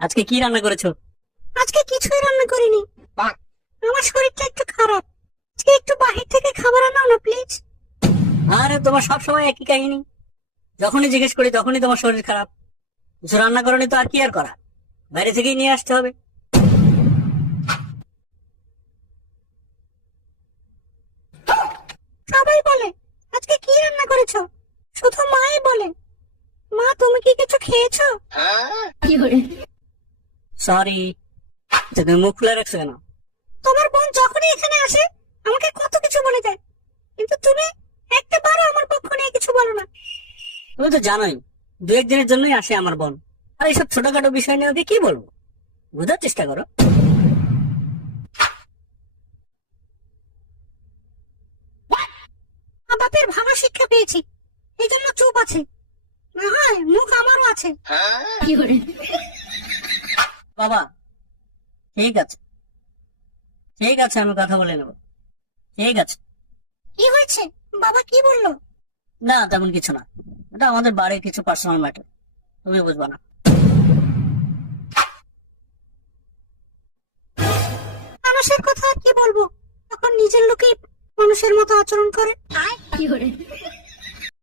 আজকে কি রান্না করেছো? আজকে কিছুই রান্না করিনি। আমার শরীরটা একটু খারাপ। আজকে একটু বাহির থেকে খাবার আনাও না প্লিজ। আরে তোমার সব সময় একই কাহিনী। যখনই জিজ্ঞেস করি তখনই তোমার শরীর খারাপ। কিছু রান্না করনি তো আর কি আর করা, বাইরে থেকেই নিয়ে আসতে হবে। সবাই বলে আজকে কি রান্না করেছো, শুধু মাই বলে। মা তুমি কি কিছু খেয়েছো? সরি, তুমি মুখ খুলে রাখছো কেন? তোমার বোন যখনই এখানে আসে আমাকে কত কিছু বলে যায়, কিন্তু তুমি একটা বারও আমার পক্ষ নিয়ে কিছু বলো না। তুমি তো জানোই দু একদিনের জন্যই আসে আমার বোন, আর এইসব ছোটখাটো বিষয় নিয়ে ওকে কি বলবো, বোঝার চেষ্টা করো। মা বাপের ভালো শিক্ষা পেয়েছি, এই জন্য চুপ আছে। না হয় মুখ আমারও আছে। বাবা, ঠিক আছে ঠিক আছে, আমি কথা বলে নেবো। ঠিক আছে। কি হয়েছে? বাবা কি বললো? না তেমন কিছু না, এটা আমাদের বাড়ির কিছু পার্সোনাল ম্যাটার, তুমি বুঝবা না। মানুষের কথা আর কি বলবো, তখন নিজের লোকেই মানুষের মতো আচরণ করে।